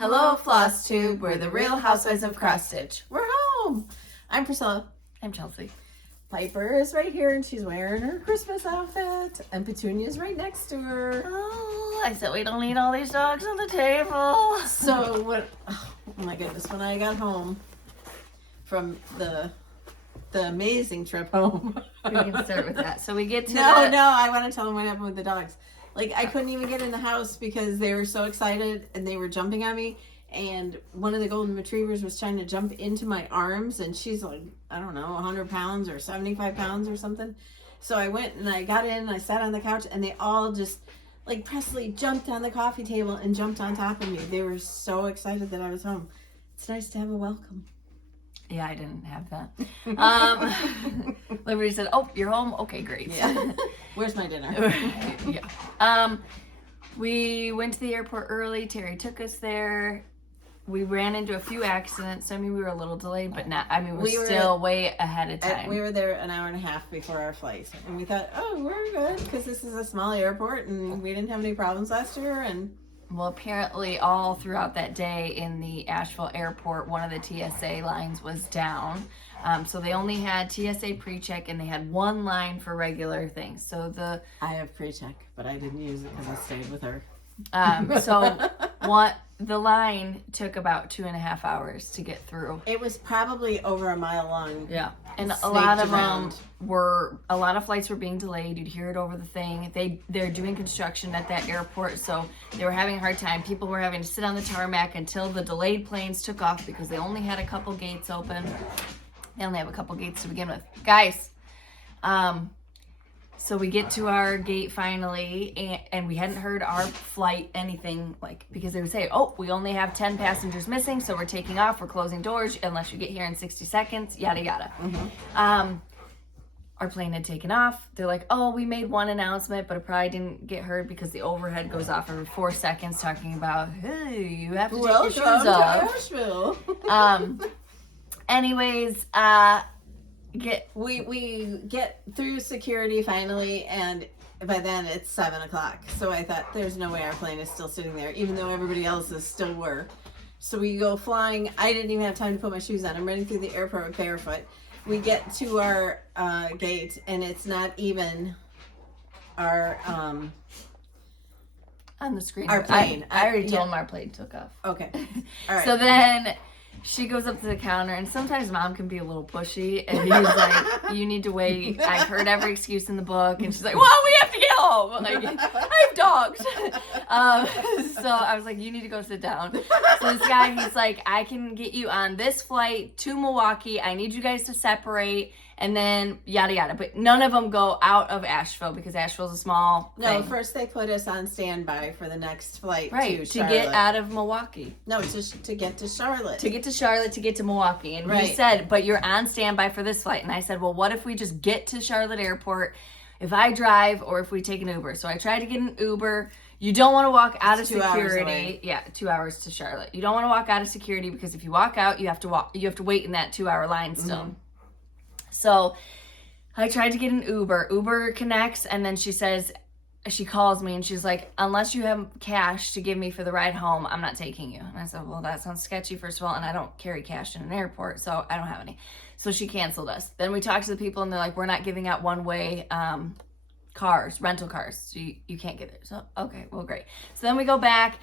Hello, Flosstube. We're the Real Housewives of Cross Stitch. We're home. I'm Priscilla. I'm Chelsea. Piper is right here, and she's wearing her Christmas outfit. And Petunia's right next to her. Oh, I said we don't need all these dogs on the table. So what? Oh my goodness! When I got home from the amazing trip home, We can start with that. So we get to No, I want to tell them what happened with the dogs. Like, I couldn't even get in the house because they were so excited and they were jumping on me. And one of the golden retrievers was trying to jump into my arms, and she's like, I don't know, 100 pounds or 75 pounds or something. So I went and I got in and I sat on the couch, and they all just, like, Presley jumped on the coffee table and jumped on top of me. They were so excited that I was home. It's nice to have a welcome. Yeah, I didn't have that. Liberty said, "Oh, you're home? Okay, great." Yeah. Where's my dinner? Yeah. We went to the airport early. Terry took us there. We ran into a few accidents. So, I mean, we were a little delayed, but not. I mean, we're still way ahead of time. We were there an hour and a half before our flight, and we thought, oh, we're good because this is a small airport, and we didn't have any problems last year. And well, apparently all throughout that day in the Asheville airport, one of the TSA lines was down. So they only had TSA pre-check, and they had one line for regular things. So I have pre-check, but I didn't use it because I stayed with her. The line took about 2.5 hours to get through. It was probably over a mile long. Yeah, and a lot of flights were being delayed. You'd hear it over the thing. They're doing construction at that airport, so they were having a hard time. People were having to sit on the tarmac until the delayed planes took off because they only had a couple gates open. They only have a couple gates to begin with, guys. So we get to our gate finally, and we hadn't heard our flight anything, like, because they would say, oh, we only have 10 passengers missing, so we're taking off, we're closing doors unless you get here in 60 seconds, yada yada. Mm-hmm. Our plane had taken off. They're like, oh, we made one announcement, but it probably didn't get heard because the overhead goes off every 4 seconds talking about, hey, you have to take your shoes off. Asheville. Anyways, we get through security finally, and by then it's 7:00. So I thought, there's no way our plane is still sitting there, even though everybody else's still were. So we go flying. I didn't even have time to put my shoes on. I'm running through the airport barefoot. We get to our gate, and it's not even our on the screen. Our plane. I already told them our plane took off. Okay. All right. So then she goes up to the counter, and sometimes mom can be a little pushy, and he's like, you need to wait. I've heard every excuse in the book. And she's like, well, we have to get home. I'm like, I have dogs. So I was like, you need to go sit down. So this guy, he's like, I can get you on this flight to Milwaukee. I need you guys to separate, and then yada yada. But none of them go out of Asheville because Asheville's a small thing. First they put us on standby for the next flight to to get out of Milwaukee. No, just to get to Charlotte. To get to Charlotte, to get to Milwaukee. And he said, but you're on standby for this flight. And I said, well, what if we just get to Charlotte Airport, if I drive or if we take an Uber? So I tried to get an Uber. You don't want to walk out of security. Yeah, 2 hours to Charlotte. You don't want to walk out of security because if you walk out, you have to wait in that 2-hour line still. Mm-hmm. So I tried to get an Uber. Uber connects, and then she calls me, and she's like, unless you have cash to give me for the ride home, I'm not taking you. And I said, well, that sounds sketchy, first of all, and I don't carry cash in an airport, so I don't have any. So she canceled us. Then we talked to the people, and they're like, we're not giving out one-way rental cars, so you can't get it. So, okay, well, great. So then we go back,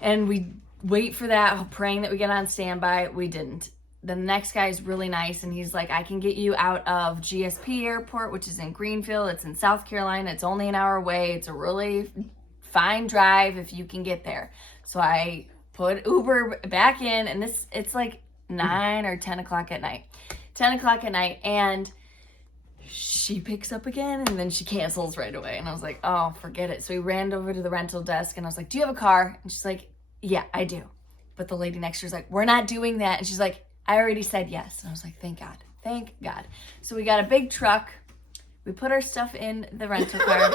and we wait for that, praying that we get on standby. We didn't. The next guy is really nice, and he's like, I can get you out of GSP Airport, which is in Greenfield. It's in South Carolina. It's only an hour away. It's a really fine drive if you can get there. So I put Uber back in, and it's like 9 or 10 o'clock at night. 10 o'clock at night, and she picks up again, and then she cancels right away. And I was like, oh, forget it. So we ran over to the rental desk, and I was like, do you have a car? And she's like, yeah, I do. But the lady next to her is like, we're not doing that. And she's like, I already said yes. And I was like, thank God. Thank God. So we got a big truck. We put our stuff in the rental car.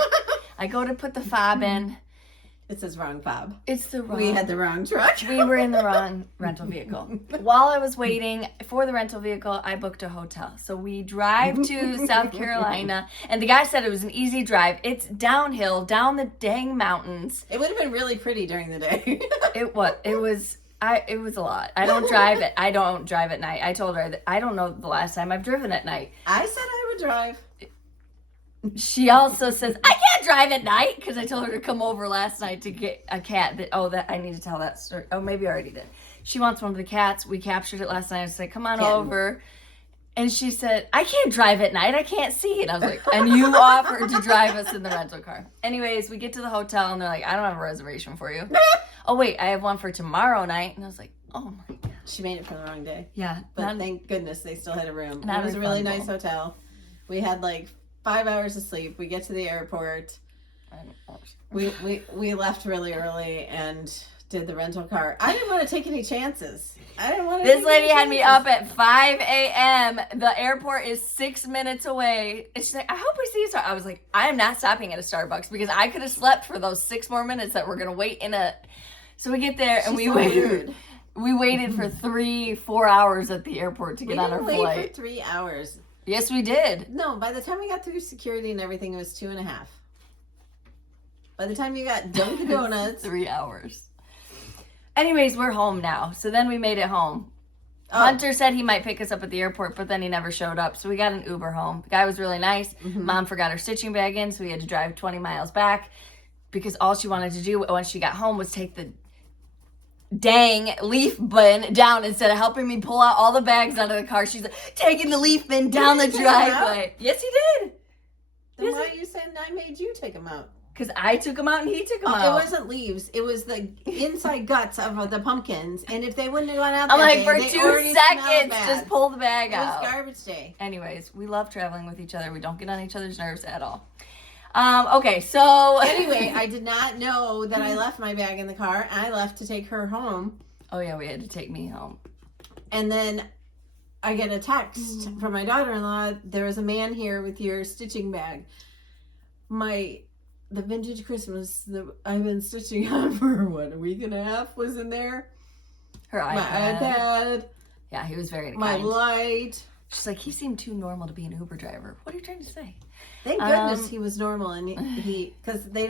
I go to put the fob in. It says wrong fob. It's the wrong. We had the wrong truck. We were in the wrong rental vehicle. While I was waiting for the rental vehicle, I booked a hotel. So we drive to South Carolina, and the guy said it was an easy drive. It's downhill, down the dang mountains. It would have been really pretty during the day. It was a lot. I don't drive it. I don't drive at night. I told her that I don't know the last time I've driven at night. I said I would drive. She also says, I can't drive at night, because I told her to come over last night to get a cat. That I need to tell that story. Oh, maybe I already did. She wants one of the cats. We captured it last night. I said, come on over. And she said, I can't drive at night. I can't see. And I was like, and you offered to drive us in the rental car. Anyways, we get to the hotel, and they're like, I don't have a reservation for you. Oh, wait, I have one for tomorrow night. And I was like, oh, my God. She made it for the wrong day. Yeah. But thank goodness they still had a room. Not It was a really refundable. nice hotel. We had like 5 hours of sleep. We get to the airport. We left really early and did the rental car. I didn't want to take any chances. This lady had me up at 5 a.m. The airport is 6 minutes away. And she's like, I hope we see you. I was like, I am not stopping at a Starbucks, because I could have slept for those 6 more minutes that we're going to wait in a... So we get there, and we waited. We waited for 3-4 hours at the airport to get on our flight. We didn't wait for 3 hours. Yes, we did. No, by the time we got through security and everything, it was 2.5. By the time you got Dunkin' Donuts... 3 hours. Anyways, we're home now. So then we made it home. Oh. Hunter said he might pick us up at the airport, but then he never showed up. So we got an Uber home. The guy was really nice. Mm-hmm. Mom forgot her stitching bag in, so we had to drive 20 miles back, because all she wanted to do once she got home was take the dang leaf bin down instead of helping me pull out all the bags out of the car. She's like, taking the leaf bin down the driveway. Yes, he did. Then why are you saying I made you take them out? Because I took them out and he took them out. It wasn't leaves. It was the inside guts of the pumpkins. And if they wouldn't have gone out I'm that like, day, for they 2 already smelled seconds, bad. just pull the bag out. It was garbage day. Anyways, we love traveling with each other. We don't get on each other's nerves at all. Okay, so... Anyway, I did not know that I left my bag in the car. I left to take her home. Oh, yeah, we had to take me home. And then I get a text from my daughter-in-law. There was a man here with your stitching bag. The vintage Christmas that I've been stitching on for, a week and a half was in there. Her iPad. My iPad. Yeah, he was very My kind. light. She's like, he seemed too normal to be an Uber driver. What are you trying to say? Thank goodness he was normal, and he because they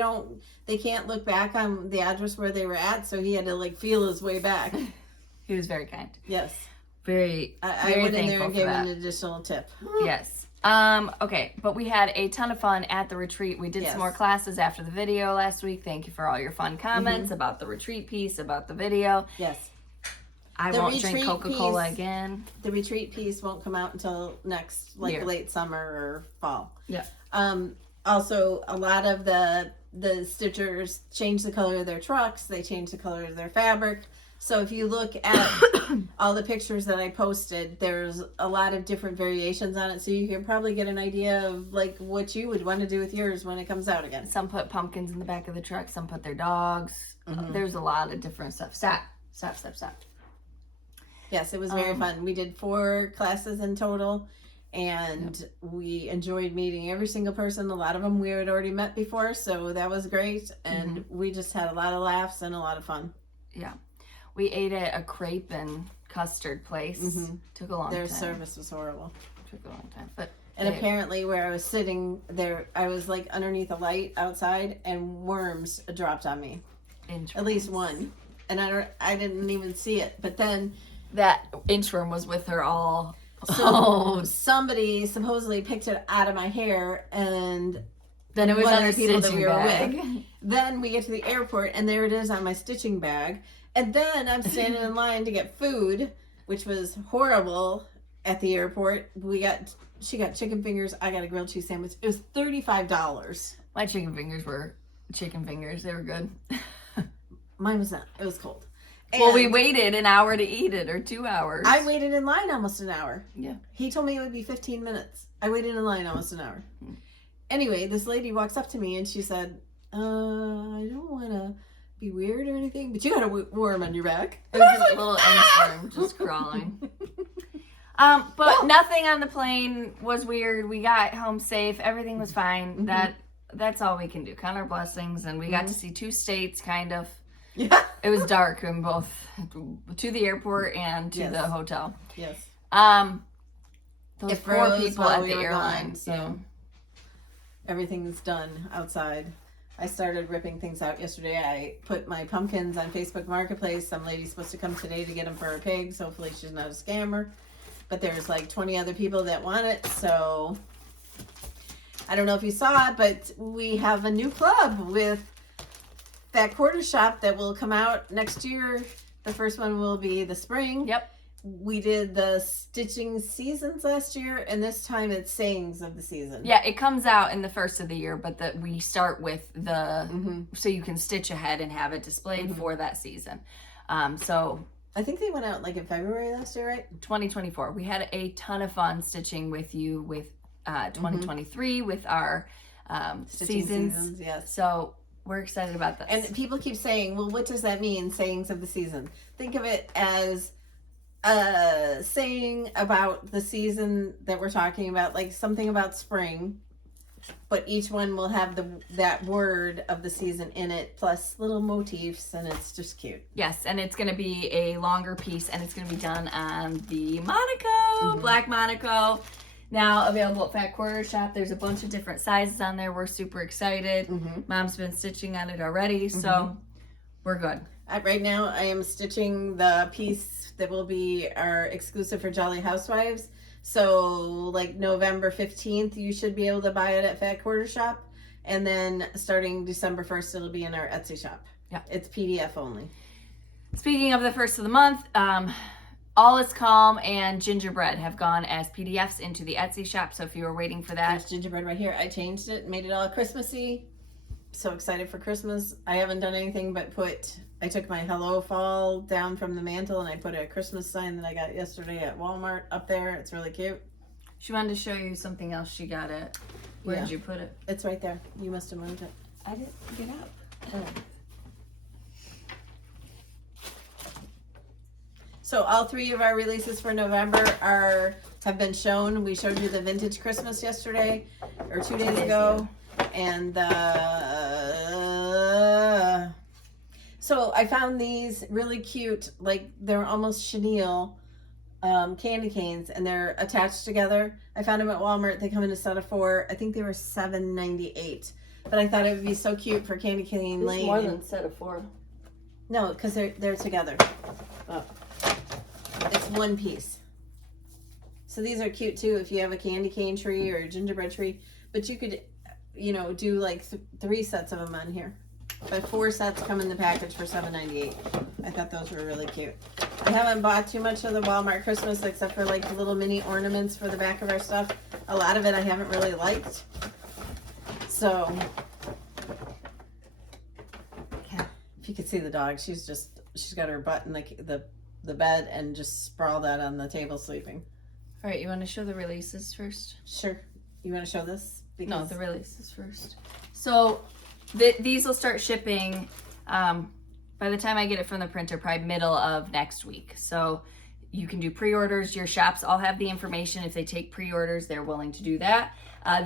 can't look back on the address where they were at, so he had to like feel his way back. He was very kind. Yes. Very, I very went in there thankful and for gave that. an additional tip. Yes. Okay, but we had a ton of fun at the retreat. We did some more classes after the video last week. Thank you for all your fun comments about the retreat piece, about the video. Yes. I won't drink Coca-Cola again. The retreat piece won't come out until next, like late summer or fall. Yeah. Also, a lot of the stitchers change the color of their trucks. They change the color of their fabric. So if you look at all the pictures that I posted, there's a lot of different variations on it. So you can probably get an idea of like what you would want to do with yours when it comes out again. Some put pumpkins in the back of the truck. Some put their dogs. There's a lot of different stuff. Stop. Yes, it was very fun. We did 4 classes in total, and we enjoyed meeting every single person. A lot of them we had already met before, so that was great. And we just had a lot of laughs and a lot of fun. Yeah. We ate at a crepe and custard place. Took a long time. Their service was horrible. Took a long time. But apparently where I was sitting there, I was like underneath a light outside, and worms dropped on me. At least one. And I didn't even see it. But then that inchworm was with her all. So somebody supposedly picked it out of my hair, and then it was one on of the the people that stitching we were bag. with. Then we get to the airport, and there it is on my stitching bag. And then I'm standing in line to get food, which was horrible at the airport. She got chicken fingers. I got a grilled cheese sandwich. It was $35. My chicken fingers were chicken fingers. They were good. Mine was not. It was cold. Well, we waited an hour to eat it, or 2 hours. I waited in line almost an hour. Yeah. He told me it would be 15 minutes. I waited in line almost an hour. Anyway, this lady walks up to me and she said, I don't want to be weird or anything, but you got a worm on your back. It was just a little inchworm just crawling. But nothing on the plane was weird. We got home safe. Everything was fine. That that's all we can do. Count our blessings. And we got to see 2 states, kind of. Yeah. It was dark in both, to the airport and to the hotel. Yes. Those poor people at the airline. Gone, so everything's done outside. I started ripping things out yesterday. I put my pumpkins on Facebook Marketplace. Some lady's supposed to come today to get them for her pigs. Hopefully she's not a scammer. But there's like 20 other people that want it. So I don't know if you saw it, but we have a new club with that quarter shop that will come out next year. The first one will be the spring. Yep. We did the stitching seasons last year, and this time it's sayings of the season. Yeah, it comes out in the first of the year, but we start with the so you can stitch ahead and have it displayed for that season. So I think they went out like in February last year, right? 2024. We had a ton of fun stitching with you with 2023 with our seasons. Yes. So we're excited about this. And people keep saying, well, what does that mean, sayings of the season? Think of it as saying about the season that we're talking about, like something about spring, but each one will have that word of the season in it, plus little motifs, and it's just cute. Yes, and it's going to be a longer piece, and it's going to be done on the Monaco, Black Monaco. Now available at Fat Quarter Shop. There's a bunch of different sizes on there. We're super excited. Mom's been stitching on it already, so we're good. Right now, I am stitching the piece that will be our exclusive for Jolly Housewives. So, like November 15th, you should be able to buy it at Fat Quarter Shop. And then starting December 1st, it'll be in our Etsy shop. Yeah. It's PDF only. Speaking of the first of the month, All Is Calm and Gingerbread have gone as PDFs into the Etsy shop. So if you were waiting for that. There's gingerbread right here. I changed it, made it all Christmassy. So excited for Christmas. I haven't done anything but I took my Hello Fall down from the mantle and I put a Christmas sign that I got yesterday at Walmart up there. It's really cute. She wanted to show you something else she got it. Where did you put it? It's right there. You must have moved it. I didn't get up. Oh. So all 3 of our releases for November have been shown. We showed you the Vintage Christmas yesterday or 2 days ago. And so I found these really cute, like they're almost chenille candy canes, and they're attached together. I found them at Walmart. They come in a set of 4. I think they were $7.98. But I thought it would be so cute for candy cane lane. More than a set of 4. No, because they're together. Oh. It's one piece. So these are cute too if you have a candy cane tree or a gingerbread tree. But you could, do like 3 sets of them on here. But 4 sets come in the package for $7.98. I thought those were really cute. I haven't bought too much of the Walmart Christmas except for like the little mini ornaments for the back of our stuff. A lot of it I haven't really liked. So, yeah, if you could see the dog, she's got her butt in the bed and just sprawled out on the table sleeping. All right, you want to show the releases first? Sure. You want to show this? No, the releases first. So these will start shipping by the time I get it from the printer, probably middle of next week. So you can do pre-orders. Your shops all have the information. If they take pre-orders, they're willing to do that.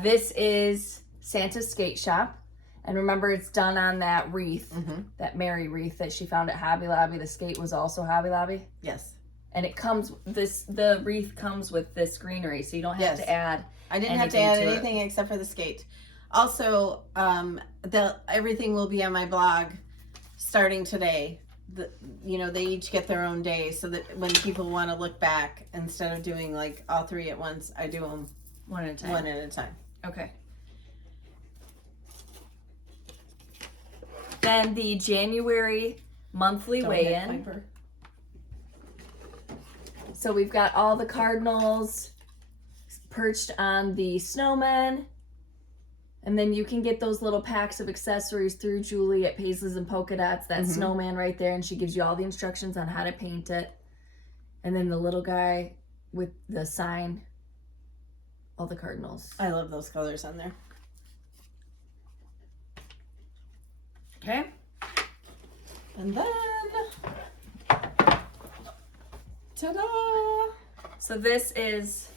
This is Santa's Skate Shop. And remember, it's done on that wreath, that Mary wreath that she found at Hobby Lobby. The skate was also Hobby Lobby. Yes. And it comes, the wreath comes with this greenery, so you don't have to add I didn't have to add anything except for the skate. Also, everything will be on my blog starting today. They each get their own day so that when people want to look back, instead of doing like all 3 at once, I do them one at a time. Okay. Then the January monthly weigh-in. So we've got all the cardinals perched on the snowman. And then you can get those little packs of accessories through Julie at Paisleys and Polka Dots. That snowman right there. And she gives you all the instructions on how to paint it. And then the little guy with the sign. All the cardinals. I love those colors on there. Okay. And then, ta-da! So this is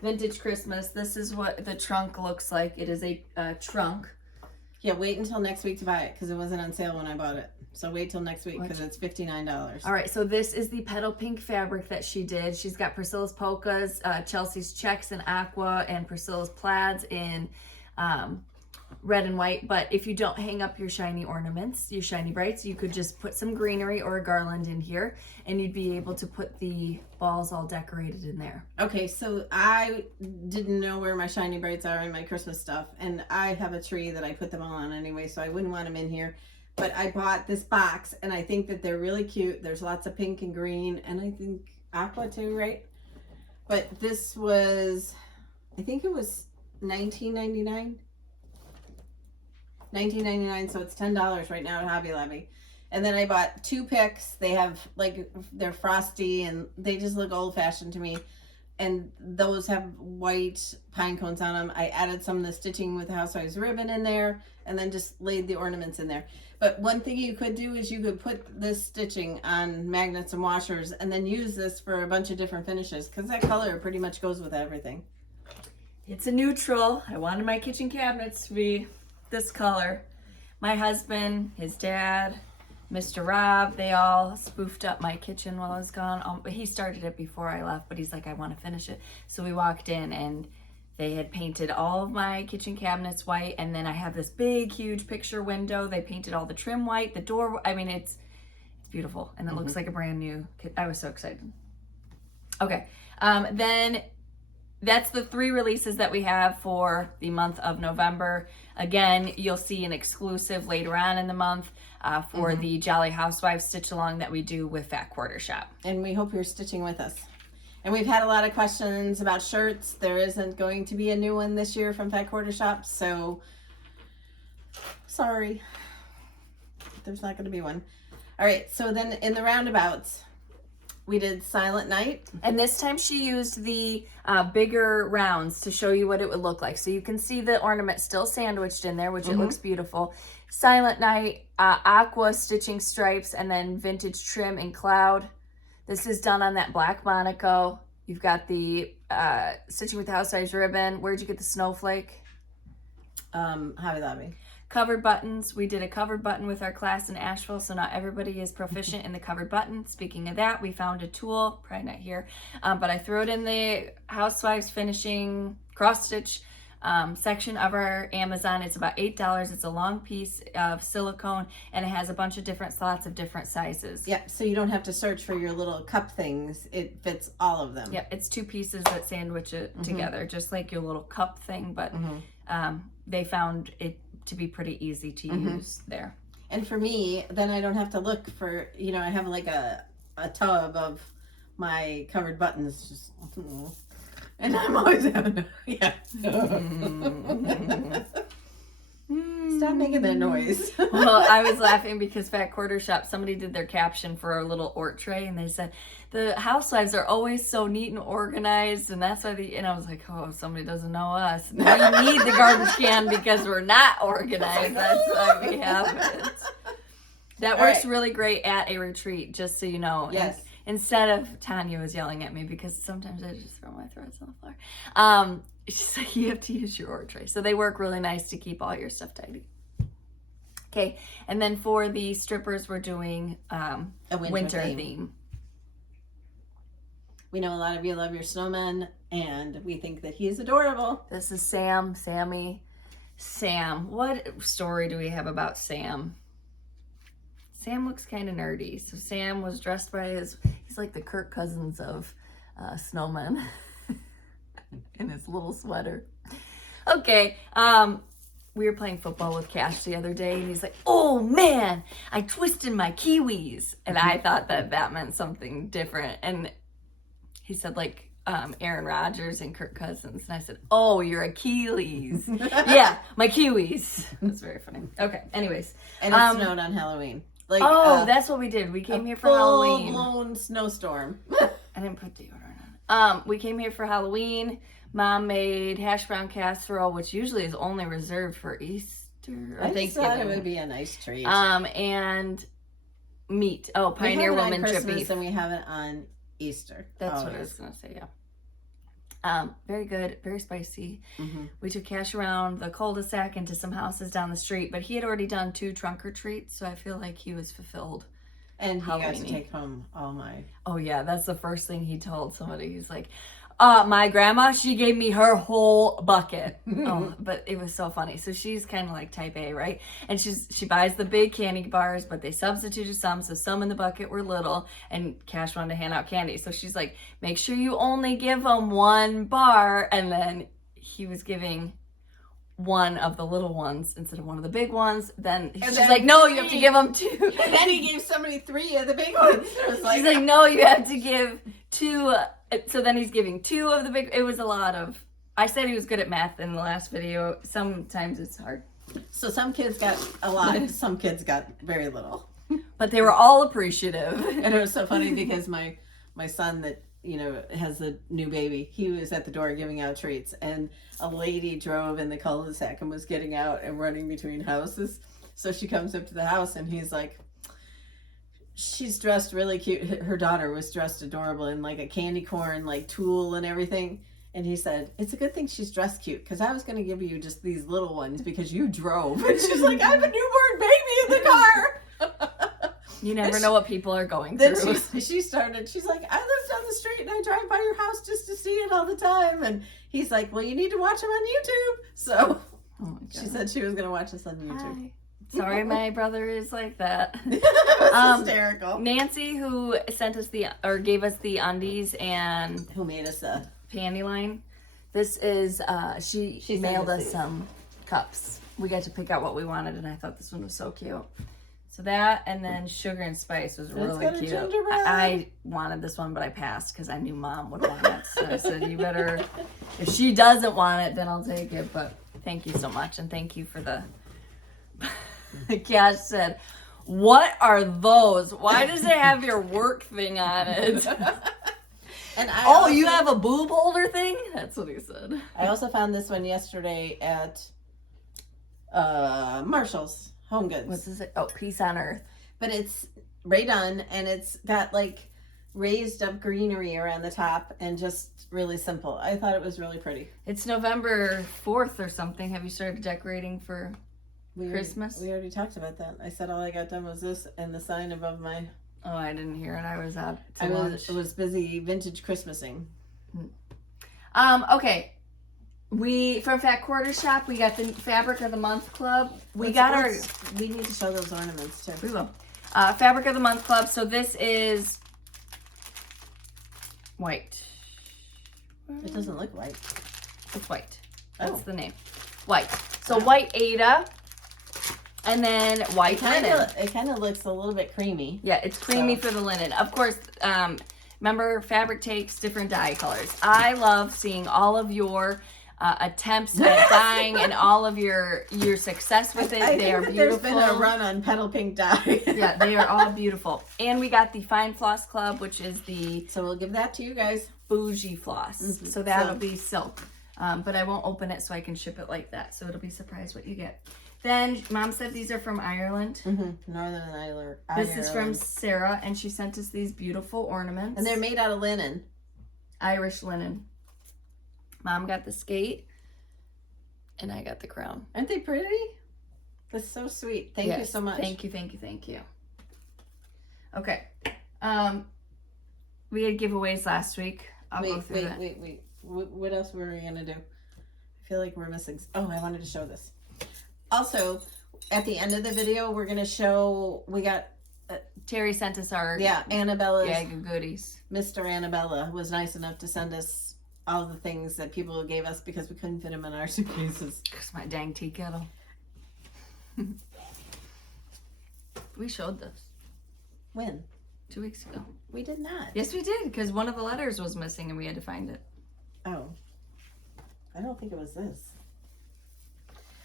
Vintage Christmas. This is what the trunk looks like. It is a trunk. Yeah, wait until next week to buy it because it wasn't on sale when I bought it. So wait till next week because it's $59. All right, so this is the petal pink fabric that she did. She's got Priscilla's polkas, Chelsea's checks in aqua, and Priscilla's plaids in red and white. But if you don't hang up your shiny ornaments, your shiny brights, you could just put some greenery or a garland in here, and you'd be able to put the balls all decorated in there. Okay, so I didn't know where my shiny brights are in my Christmas stuff, and I have a tree that I put them all on anyway, so I wouldn't want them in here. But I bought this box, and I think that they're really cute. There's lots of pink and green, and I think aqua too, right? But this was, I think it was $19.99. $19.99, so it's $10 right now at Hobby Lobby. And then I bought 2 picks. They have, like, they're frosty, and they just look old-fashioned to me. And those have white pine cones on them. I added some of the stitching with the Housewives ribbon in there, and then just laid the ornaments in there. But one thing you could do is you could put this stitching on magnets and washers, and then use this for a bunch of different finishes, because that color pretty much goes with everything. It's a neutral. I wanted my kitchen cabinets to be this color. My husband, his dad, Mr. Rob, they all spoofed up my kitchen while I was gone. He started it before I left, but he's like, I want to finish it. So we walked in and they had painted all of my kitchen cabinets white, and then I have this big, huge picture window. They painted all the trim white, the door. I mean, it's beautiful, and it looks like a brand new. I was so excited. Okay, then that's the 3 releases that we have for the month of November. Again, you'll see an exclusive later on in the month for the Jolly Housewives stitch along that we do with Fat Quarter Shop. And we hope you're stitching with us. And we've had a lot of questions about shirts. There isn't going to be a new one this year from Fat Quarter Shop, so sorry. There's not going to be one. All right, so then in the roundabouts, we did Silent Night. And this time she used the bigger rounds to show you what it would look like. So you can see the ornament still sandwiched in there, which it looks beautiful. Silent Night, aqua stitching stripes, and then vintage trim in cloud. This is done on that black Monaco. You've got the stitching with the Housewives ribbon. Where'd you get the snowflake? Hobby Lobby. Covered buttons. We did a covered button with our class in Asheville, so not everybody is proficient in the covered button. Speaking of that, we found a tool, probably not here, but I threw it in the Housewives finishing cross stitch section of our Amazon. It's about $8. It's a long piece of silicone, and it has a bunch of different slots of different sizes. Yep, so you don't have to search for your little cup things. It fits all of them. Yep, it's 2 pieces that sandwich it together, just like your little cup thing, but they found it to be pretty easy to use there. And for me, then I don't have to look for, you know, I have like a tub of my covered buttons. Just, and I'm always having, Stop making that noise. Well, I was laughing because Fat Quarter Shop, somebody did their caption for our little Ort tray, and they said, the Housewives are always so neat and organized, and that's why and I was like, oh, somebody doesn't know us. We need the garbage can because we're not organized. That's why we have it. That works really great at a retreat, just so you know. Yes. And instead of, Tanya was yelling at me because sometimes I just throw my threads on the floor. She's like, you have to use your Ort tray. So they work really nice to keep all your stuff tidy. Okay, and then for the strippers, we're doing a winter theme. We know a lot of you love your snowman, and we think that he is adorable. This is Sam, Sammy. Sam, what story do we have about Sam? Sam looks kind of nerdy. So Sam was dressed by he's like the Kirk Cousins of snowmen. In his little sweater. Okay, we were playing football with Cash the other day, and he's like, oh man, I twisted my kiwis. And I thought that meant something different. And he said like Aaron Rodgers and Kirk Cousins. And I said, oh, your Achilles. Yeah, my kiwis. That's very funny. Okay, anyways. And it snowed on Halloween. Like, that's what we did. We came here for Halloween. Full-blown snowstorm. I didn't put deodorant on. We came here for Halloween. Mom made hash brown casserole, which usually is only reserved for Easter or Thanksgiving. I thought it would be a nice treat. And meat. Oh, Pioneer Woman Christmas drip beef. And we have it on Easter. That's what I was gonna say. Yeah. Very good, very spicy. Mm-hmm. We took Cash around the cul-de-sac into some houses down the street, but he had already done 2 trunk or treats, so I feel like he was fulfilled. And he got to Halloween-y. take home all my... Oh yeah, that's the first thing he told somebody. He's like, my grandma, she gave me her whole bucket. Oh, but it was so funny. So she's kind of like type A, right? And she buys the big candy bars, but they substituted some. So some in the bucket were little, and Cash wanted to hand out candy. So she's like, make sure you only give them 1 bar. And then he was giving 1 of the little ones instead of 1 of the big ones. Then she's like, no, you have to give them 2. And then he gave somebody 3 of the big ones. She's like, no, you have to give 2. So then he's giving 2 of the big. It was a lot of. I said he was good at math in the last video. Sometimes it's hard. So some kids got a lot, some kids got very little. But they were all appreciative. And it was so funny because my son that, you know, has a new baby, he was at the door giving out treats, and a lady drove in the cul-de-sac and was getting out and running between houses. So she comes up to the house and he's like, she's dressed really cute. Her daughter was dressed adorable in like a candy corn like tulle and everything. And he said, it's a good thing she's dressed cute, because I was going to give you just these little ones because you drove. And she's like, I have a newborn baby in the car. You never know what people are going through. Then she's like, I live down the street and I drive by your house just to see it all the time. And he's like, well, you need to watch him on YouTube. So she said she was going to watch us on YouTube. Hi. Sorry, my brother is like that. Hysterical. Nancy, who sent us gave us the undies and who made us a panty line. This is she mailed us some cups. We got to pick out what we wanted, and I thought this one was so cute. So that, and then sugar and spice was really cute. I wanted this one, but I passed because I knew Mom would want it. So I said, you better, if she doesn't want it, then I'll take it. But thank you so much, and thank you for the. Cash said, what are those? Why does it have your work thing on it? And you have a boob holder thing? That's what he said. I also found this one yesterday at Marshall's Home Goods. What's this? Oh, Peace on Earth. But it's redone, and it's got like raised up greenery around the top and just really simple. I thought it was really pretty. It's November 4th or something. Have you started decorating for Christmas? We already talked about that. I said all I got done was this and the sign above my... Oh, I didn't hear it. I was out to lunch. I was busy vintage Christmasing. Okay. We, from Fat Quarter Shop, we got the Fabric of the Month Club. We need to show those ornaments too. We will. Fabric of the Month Club. So this is white. It doesn't look white. It's white. That's the name. White. So white Ada. And then white linen. It kind of looks a little bit creamy. Yeah, it's creamy for the linen. Of course, remember, fabric takes different dye colors. I love seeing all of your attempts at dyeing and all of your success with it. They are beautiful. There's been a run on petal pink dye. Yeah, they are all beautiful. And we got the Fine Floss Club, which is the... So we'll give that to you guys. Bougie floss. Mm-hmm. So that'll be silk. But I won't open it so I can ship it like that. So it'll be surprised what you get. Then Mom said these are from Ireland. Mm-hmm. Northern Ireland. This is from Sarah, and she sent us these beautiful ornaments. And they're made out of linen. Irish linen. Mom got the skate, and I got the crown. Aren't they pretty? That's so sweet. Thank you so much. Thank you, thank you, thank you. Okay. We had giveaways last week. I'll go through that. Wait. What else were we going to do? I feel like we're missing... Oh, I wanted to show this. Also, at the end of the video, we're going to show... We got... Terry sent us our... Yeah, Annabella's... Yeah, goodies. Mr. Annabella was nice enough to send us all the things that people gave us because we couldn't fit them in our suitcases. Because my dang tea kettle. We showed this. When? 2 weeks ago. We did not. Yes, we did, because one of the letters was missing and we had to find it. Oh. I don't think it was this.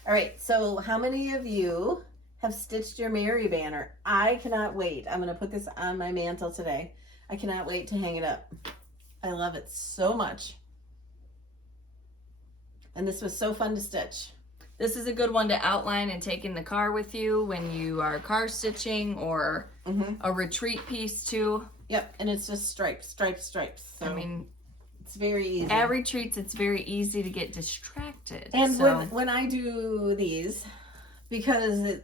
All right, so how many of you have stitched your Mary banner? I cannot wait. I'm going to put this on my mantle today. I cannot wait to hang it up. I love it so much. And this was so fun to stitch. This is a good one to outline and take in the car with you when you are car stitching, or a retreat piece too. Yep, and it's just stripes. So I mean, very easy. Every treats, it's very easy to get distracted. And so. when I do these, because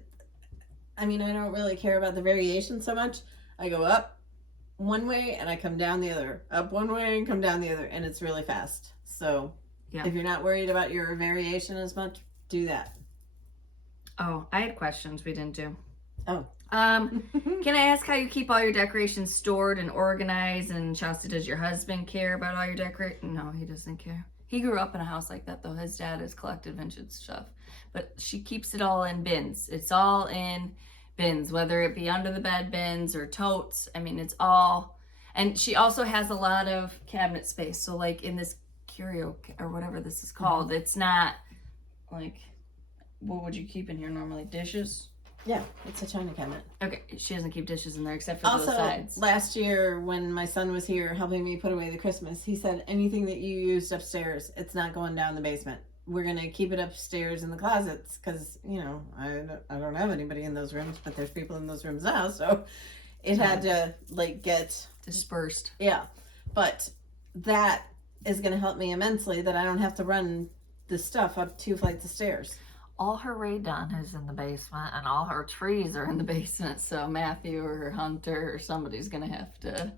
I don't really care about the variation so much. I go up one way and I come down the other. Up one way and come down the other. And it's really fast. So if you're not worried about your variation as much, do that. Oh, I had questions we didn't do. Oh. Can I ask how you keep all your decorations stored and organized? And Chelsea, does your husband care about all your decorations? No, he doesn't care. He grew up in a house like that, though. His dad has collected vintage stuff. But she keeps it all in bins. It's all in bins, whether it be under the bed bins or totes. It's all... And she also has a lot of cabinet space. So, like, in this curio, or whatever this is called, it's not, like... What would you keep in here normally? Dishes? Yeah, it's a china cabinet. Okay, she doesn't keep dishes in there except for those sides. Last year when my son was here helping me put away the Christmas, he said, anything that you used upstairs, it's not going down the basement. We're going to keep it upstairs in the closets because, I don't have anybody in those rooms, but there's people in those rooms now, so it had to, get... dispersed. Yeah, but that is going to help me immensely that I don't have to run the stuff up 2 flights of stairs. All her radon is in the basement and all her trees are in the basement. So Matthew or Hunter or somebody's going to have to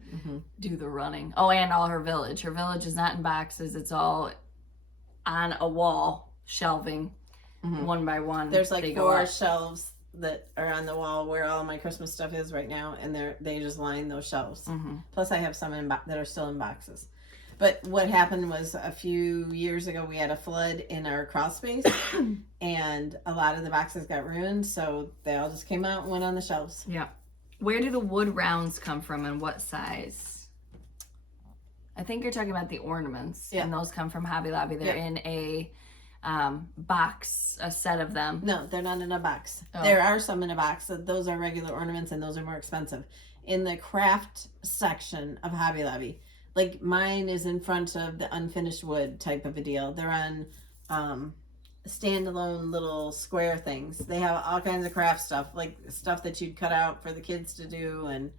do the running. Oh, and all her village. Her village is not in boxes. It's all on a wall, shelving, one by one. There's 4 shelves that are on the wall where all my Christmas stuff is right now. And they just line those shelves. Plus I have some that are still in boxes. But what happened was a few years ago, we had a flood in our crawl space and a lot of the boxes got ruined. So they all just came out and went on the shelves. Yeah. Where do the wood rounds come from and what size? I think you're talking about the ornaments. Yeah. And those come from Hobby Lobby. They're in a box, a set of them. No, they're not in a box. Oh. There are some in a box. Those are regular ornaments and those are more expensive. In the craft section of Hobby Lobby, like mine is in front of the unfinished wood type of a deal. They're on standalone little square things. They have all kinds of craft stuff, like stuff that you'd cut out for the kids to do and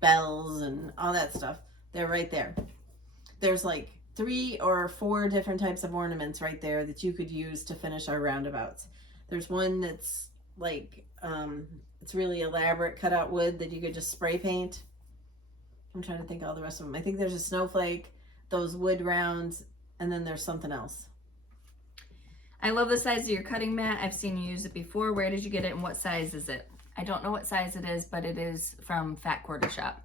bells and all that stuff. They're right there. There's 3 or 4 different types of ornaments right there that you could use to finish our roundabouts. There's one that's it's really elaborate cut out wood that you could just spray paint. I'm trying to think of all the rest of them. I think there's a snowflake, those wood rounds, and then there's something else. I love the size of your cutting mat. I've seen you use it before. Where did you get it and what size is it? I don't know what size it is, but it is from Fat Quarter Shop.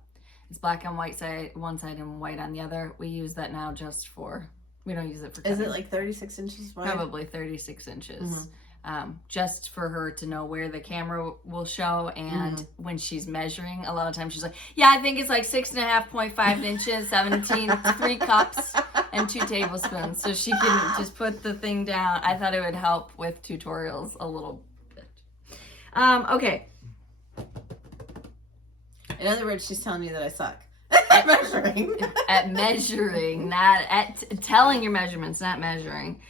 It's black on white side, one side and white on the other. We use that now just for, we don't use it for cutting. Is it 36 inches wide? Probably 36 inches. Just for her to know where the camera will show. And when she's measuring, a lot of times she's like, yeah, I think it's 6.5 inches, 17, 3 cups and 2 tablespoons. So she can just put the thing down. I thought it would help with tutorials a little bit. Okay. In other words, she's telling me that I suck at measuring. At measuring, not at telling your measurements, not measuring.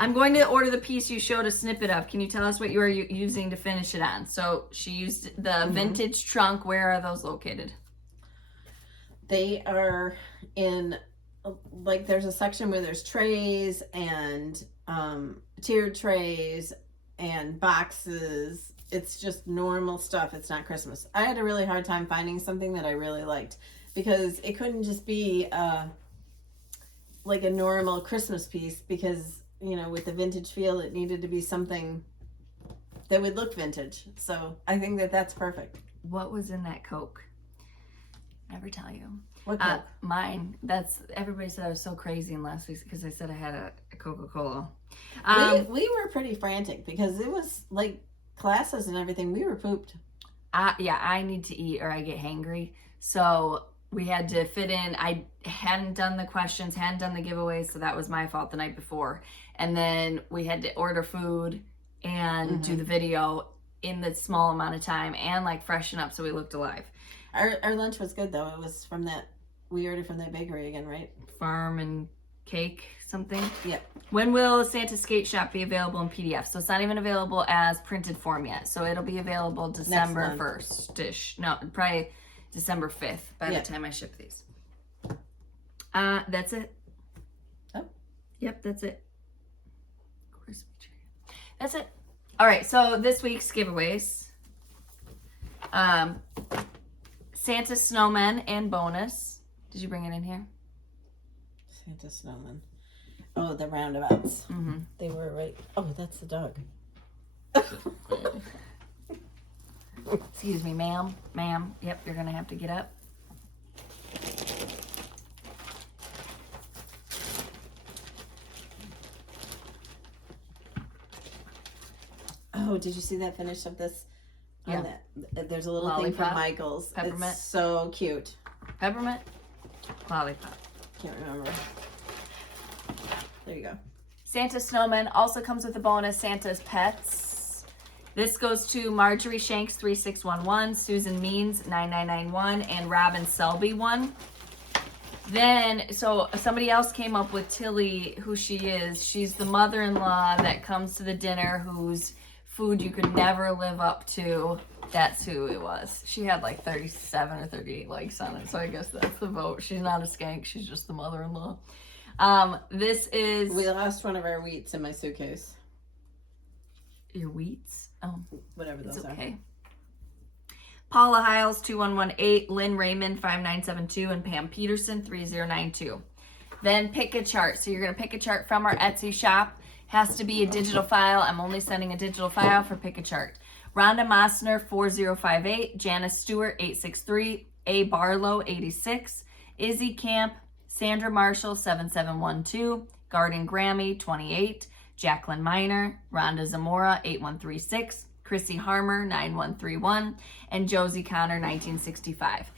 I'm going to order the piece you showed a snippet of. Can you tell us what you are using to finish it on? So she used the vintage trunk. Where are those located? They are in, there's a section where there's trays and tiered trays and boxes. It's just normal stuff. It's not Christmas. I had a really hard time finding something that I really liked because it couldn't just be a normal Christmas piece because with the vintage feel, it needed to be something that would look vintage. So I think that that's perfect. What was in that Coke? Never tell you. What Coke? Mine. Everybody said I was so crazy in last week because I said I had a Coca-Cola. We were pretty frantic because it was classes and everything. We were pooped. Yeah, I need to eat or I get hangry. So we had to fit in. I hadn't done the questions, hadn't done the giveaways, so that was my fault the night before. And then we had to order food and do the video in the small amount of time and freshen up so we looked alive. Our lunch was good though. It was from we ordered from that bakery again, right? Farm and cake something. Yep. When will Santa Skate Shop be available in PDF? So it's not even available as printed form yet. So it'll be available December 1st-ish. No, probably December 5th by the time I ship these. That's it. Yep, that's it. That's it. All right, so this week's giveaways. Santa, Snowman, and bonus. Did you bring it in here? Santa, Snowman. Oh, the roundabouts. Mm-hmm. They were right. Oh, that's the dog. Excuse me, ma'am. Ma'am. Yep, you're going to have to get up. Oh, did you see that finish of this? Yeah. There's a little Lollipop. thing from Michael's. Peppermint. It's so cute. Peppermint. Lollipop. Can't remember. There you go. Santa Snowman also comes with a bonus, Santa's Pets. This goes to Marjorie Shanks 3611, Susan Means 9991, and Robin Selby 1. Then, so somebody else came up with Tilly, who she is. She's the mother-in-law that comes to the dinner whose food you could never live up to. That's who it was. She had like 37 or 38 likes on it, so I guess that's the vote. She's not a skank, she's just the mother-in-law. This is... We lost one of our wheats in my suitcase. Your wheats? Oh. Whatever those are. Okay. Paula Hiles 2118, Lynn Raymond 5972, and Pam Peterson 3092. Then pick a chart. So you're going to pick a chart from our Etsy shop. Has to be a digital file. I'm only sending a digital file for pick a chart. Rhonda Mossner 4058, Janice Stewart 863, A Barlow 86, Izzy Camp, Sandra Marshall 7712, Garden Grammy 28, Jacqueline Miner, Rhonda Zamora 8136, Chrissy Harmer 9131, and Josie Connor 1965.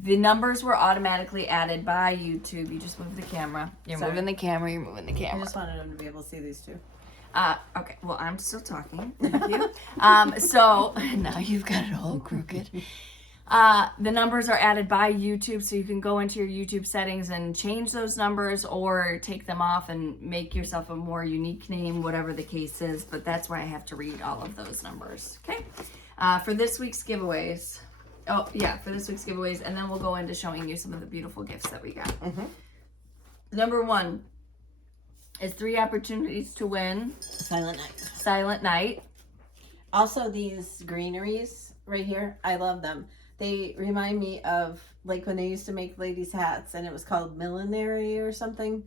The numbers were automatically added by YouTube. You just move the camera. You're moving the camera. You're moving the camera. I just wanted them to be able to see these two. Okay. Well, I'm still talking. Thank you. So now you've got it all crooked. The numbers are added by YouTube, so you can go into your YouTube settings and change those numbers or take them off and make yourself a more unique name, whatever the case is. But that's why I have to read all of those numbers. Okay. For this week's giveaways. Oh, yeah, for this week's giveaways. And then we'll go into showing you some of the beautiful gifts that we got. Mm-hmm. Number 1 is 3 opportunities to win Silent Night. Silent Night. Also, these greeneries right here, I love them. They remind me of like when they used to make ladies' hats and it was called millinery or something.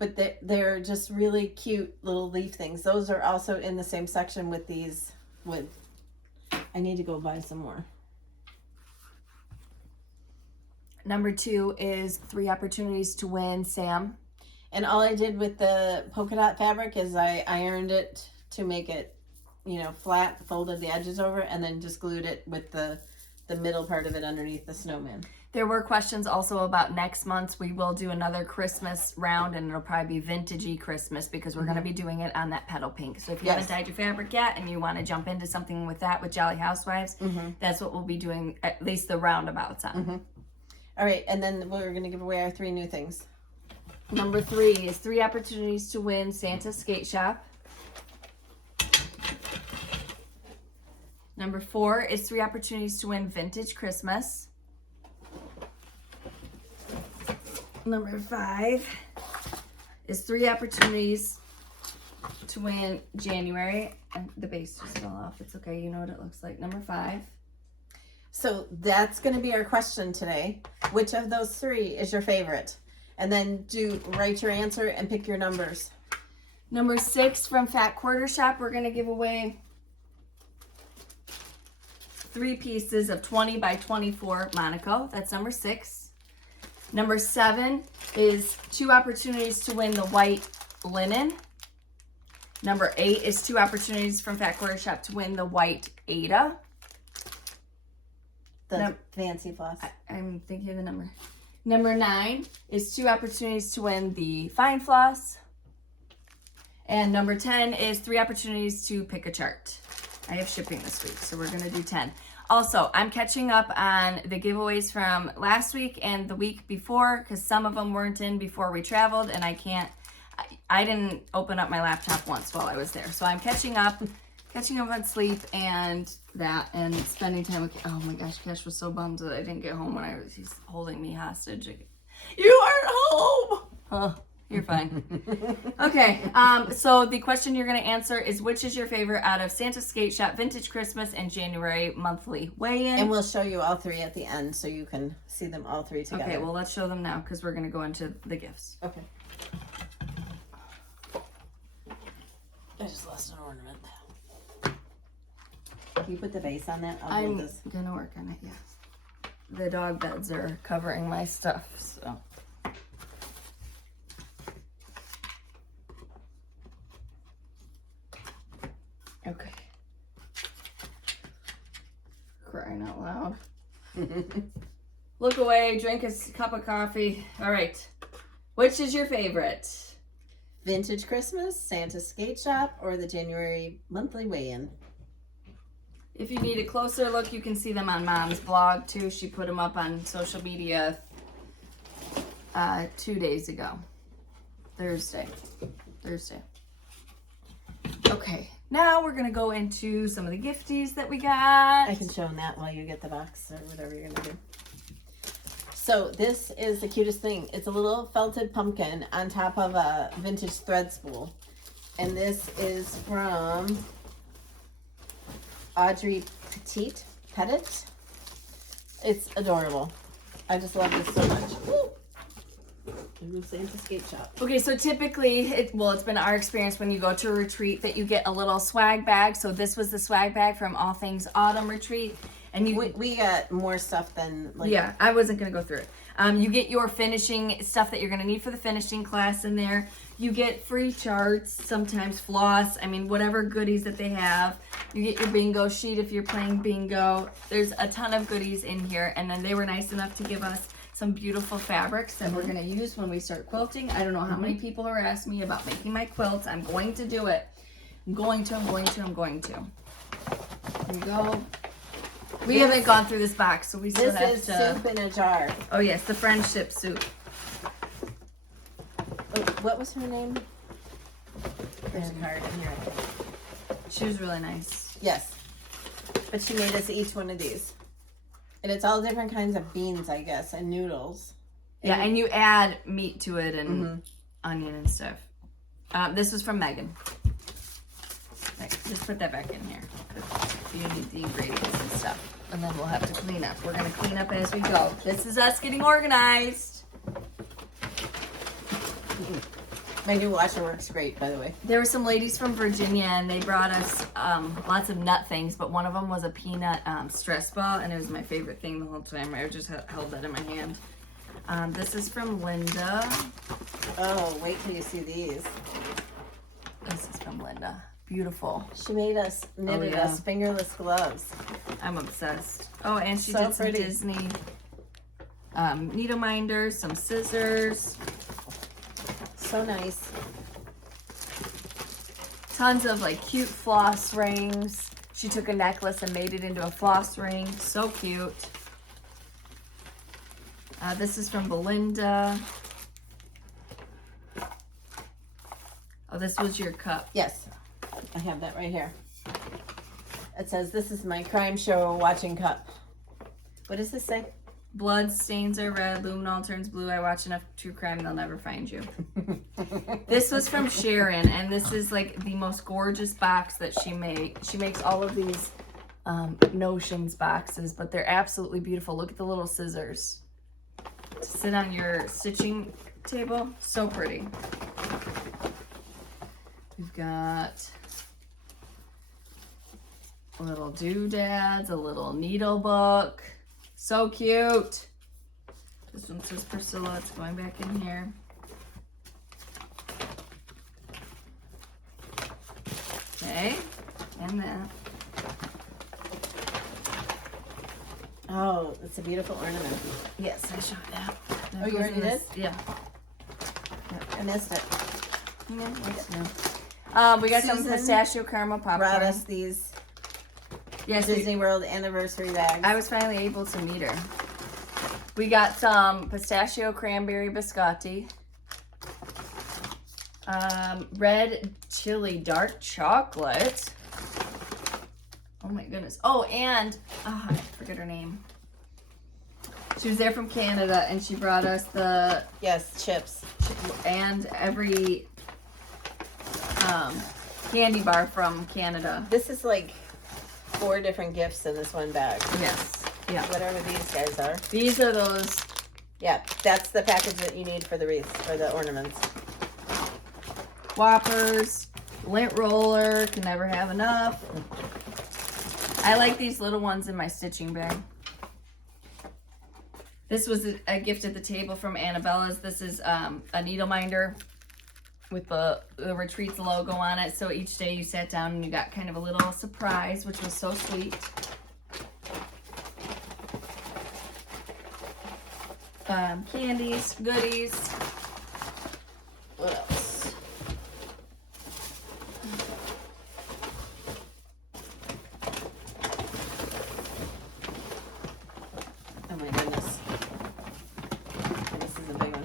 But they're just really cute little leaf things. Those are also in the same section with these wood. I need to go buy some more. Number 2 is 3 opportunities to win Sam. And all I did with the polka dot fabric is I ironed it to make it, you know, flat, folded the edges over, and then just glued it with the middle part of it underneath the snowman. There were questions also about next month. We will do another Christmas round, and it'll probably be vintagey Christmas because we're going to be doing it on that petal pink. So if you haven't dyed your fabric yet and you want to jump into something with that with Jolly Housewives, that's what we'll be doing, at least the roundabouts on. All right, and then we're going to give away our 3 new things. Number 3 is 3 opportunities to win Santa's Skate Shop. Number 4 is 3 opportunities to win Vintage Christmas. Number 5 is 3 opportunities to win January. And the base just fell off. It's okay. You know what it looks like. Number 5. So that's going to be our question today. Which of those 3 is your favorite? And then write your answer and pick your numbers. Number 6 from Fat Quarter Shop, we're going to give away 3 pieces of 20 by 24 Monaco. That's number 6. Number 7 is 2 opportunities to win the white linen. Number 8 is 2 opportunities from Fat Quarter Shop to win the white Ada. The fancy floss. I'm thinking of the number. Number 9 is 2 opportunities to win the fine floss. And number 10 is 3 opportunities to pick a chart. I have shipping this week, so we're going to do 10. Also, I'm catching up on the giveaways from last week and the week before because some of them weren't in before we traveled, and I didn't open up my laptop once while I was there. So I'm catching up on sleep and that, and spending time with, oh my gosh, Cash was so bummed that I didn't get home when he's holding me hostage. You aren't home! Huh. You're fine. Okay, so the question you're going to answer is, which is your favorite out of Santa's Skate Shop, Vintage Christmas, and January monthly weigh-in? And we'll show you all three at the end so you can see them all three together. Okay, well, let's show them now because we're going to go into the gifts. Okay. I just lost an ornament. Can you put the base on that? I'm going to work on it, yeah. The dog beds are covering my stuff, so... Okay. Crying out loud. Look away, drink a cup of coffee. All right. Which is your favorite? Vintage Christmas, Santa's Skate Shop, or the January monthly weigh-in? If you need a closer look, you can see them on Mom's blog too. She put them up on social media 2 days ago. Thursday. Okay. Now we're going to go into some of the gifties that we got. I can show them that while you get the box or whatever you're going to do. So this is the cutest thing. It's a little felted pumpkin on top of a vintage thread spool. And this is from Audrey Pettit. It's adorable. I just love this so much. Woo! Santa's Skate Shop. Okay, so typically, it's been our experience when you go to a retreat that you get a little swag bag. So this was the swag bag from All Things Autumn Retreat. And we got more stuff than like... Yeah, I wasn't going to go through it. You get your finishing stuff that you're going to need for the finishing class in there. You get free charts, sometimes floss. I mean, whatever goodies that they have. You get your bingo sheet if you're playing bingo. There's a ton of goodies in here. And then they were nice enough to give us some beautiful fabrics that we're going to use when we start quilting. I don't know how many people are asking me about making my quilts. I'm going to do it. I'm going to. Here we go. We haven't gone through this box, so we still have to... This is soup in a jar. Oh, yes, the friendship soup. Oh, what was her name? There's a card in here. She was really nice. Yes. But she made us each one of these. And it's all different kinds of beans, I guess, and noodles. Yeah, and you add meat to it and onion and stuff. This was from Megan. Right, just put that back in here. You need the ingredients and stuff. And then we'll have to clean up. We're going to clean up as we go. This is us getting organized. My new washer works great, by the way. There were some ladies from Virginia, and they brought us lots of nut things, but one of them was a peanut stress ball, and it was my favorite thing the whole time. I just held that in my hand. This is from Linda. Oh, wait till you see these. This is from Linda. Beautiful. She made us, knitted us fingerless gloves. I'm obsessed. Oh, and she So did some pretty. Disney needle minders, some scissors. So nice. Tons of like cute floss rings. She took a necklace and made it into a floss ring. So cute. This is from Belinda. Oh, this was your cup. Yes. I have that right here. It says, "This is my crime show watching cup." What does this say? Blood stains are red, luminol turns blue. I watch enough true crime, they'll never find you. This was from Sharon, and this is like the most gorgeous box that she made. She makes all of these notions boxes, but they're absolutely beautiful. Look at the little scissors to sit on your stitching table. So pretty. We've got little doodads, a little needle book. So cute. This one says Priscilla. It's going back in here. Okay. And that. Oh, it's a beautiful ornament. Yes, I showed that. Oh, you already did? Yeah. I missed it. Yeah, that's new. We got some Susan pistachio caramel popcorn. Brought us these Yes, Disney World anniversary bags. I was finally able to meet her. We got some pistachio cranberry biscotti. Red chili dark chocolate. Oh my goodness. Oh, and I forget her name. She was there from Canada, and she brought us the Yes, chips. and every candy bar from Canada. This is like 4 different gifts in this one bag. Yes. Yeah. Whatever these guys are. These are those. Yeah, that's the package that you need for the wreaths or the ornaments. Whoppers, lint roller, can never have enough. I like these little ones in my stitching bag. This was a gift at the table from Annabella's. This is a needle minder with the Retreats logo on it. So each day you sat down and you got kind of a little surprise, which was so sweet. Candies, goodies. What else? Oh my goodness. This is a big one.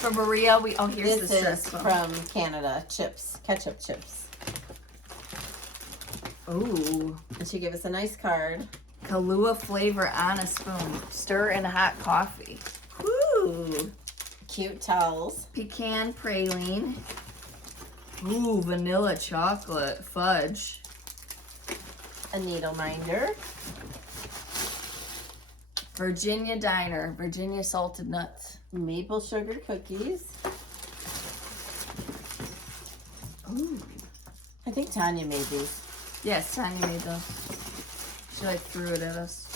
For Maria, here's This the is stress ball. from Canada. Chips. Ketchup chips. Ooh. And she gave us a nice card. Kahlua flavor on a spoon. Stir in hot coffee. Woo! Cute towels. Pecan praline. Ooh, vanilla chocolate fudge. A needle minder. Virginia Diner. Virginia salted nuts. Maple sugar cookies. Ooh. I think Tanya made these. Yes, Tanya made those. She like threw it at us.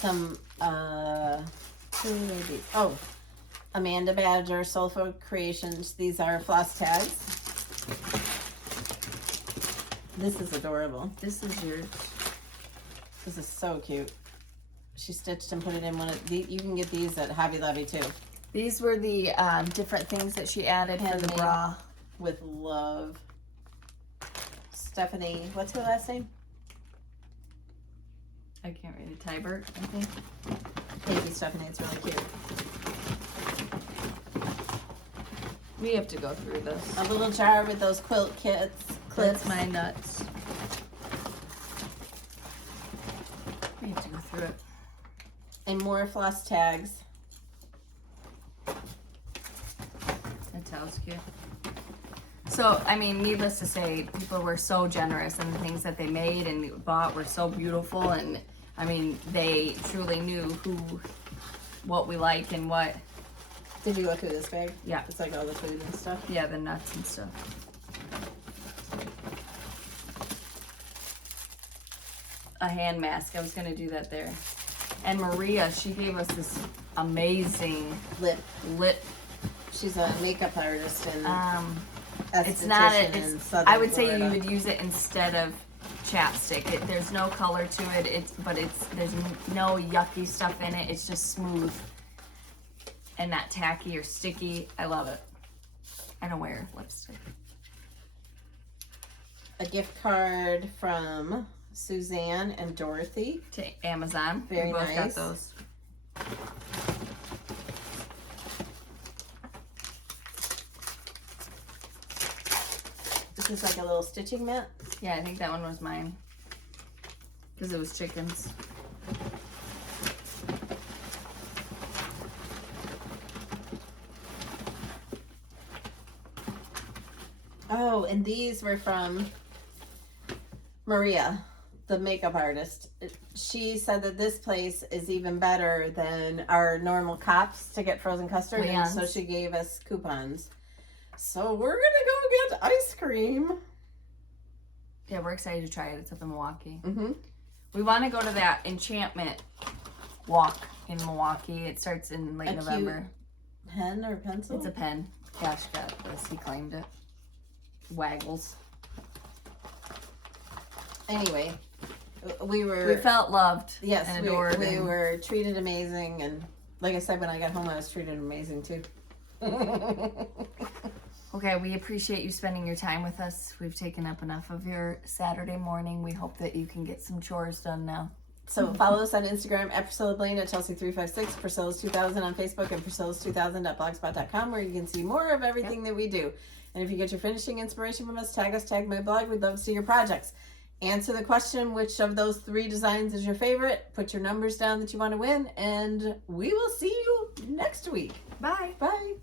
Some, who made these? Oh, Amanda Badger, Soulful Creations. These are floss tags. This is adorable. This is yours. This is so cute. She stitched and put it in one of these. You can get these at Hobby Lobby too. These were the different things that she added for the Handmade. bra. With love. Stephanie, what's her last name? I can't read it. Tybert, I think. Thank you, Stephanie. It's really cute. We have to go through this. A little jar with those quilt kits. Clips my nuts. We have to go through it. And more floss tags. That sounds cute. So, I mean, needless to say, people were so generous, and the things that they made and bought were so beautiful. And I mean, they truly knew what we like and what. Did you go through this bag? Yeah. It's like all the food and stuff. Yeah, the nuts and stuff. A hand mask. I was gonna do that there. And Maria, she gave us this amazing lip. She's a makeup artist and It's not. in It's. Southern I would say Florida. you would use it instead of chapstick. There's no color to it. There's no yucky stuff in it. It's just smooth and not tacky or sticky. I love it. I don't wear lipstick. A gift card from Suzanne and Dorothy. To Amazon. Very we both nice. got those. This is like a little stitching mat. Yeah, I think that one was mine. Because it was chickens. Oh, and these were from Maria, the makeup artist. She said that this place is even better than our normal Cops to get frozen custard, and so Leon's. she gave us coupons. So we're gonna go get ice cream. Yeah, we're excited to try it. It's up in Milwaukee. Mm-hmm. We want to go to that enchantment walk in Milwaukee. It starts in late November. Pen or pencil? It's a pen. Cash got this. He claimed it. Waggles. Anyway, we felt loved. yes, and we adored. were treated amazing, and like I said, when I got home, I was treated amazing too. Okay, we appreciate you spending your time with us. We've taken up enough of your Saturday morning. We hope that you can get some chores done now. So follow us on Instagram at Priscilla Blaine, at Chelsea356, Priscilla's 2000 on Facebook, and Priscilla's2000.blogspot.com, where you can see more of everything that we do. And if you get your finishing inspiration from us, tag my blog. We'd love to see your projects. answer the question, which of those 3 designs is your favorite. Put your numbers down that you want to win, and we will see you next week. Bye. Bye.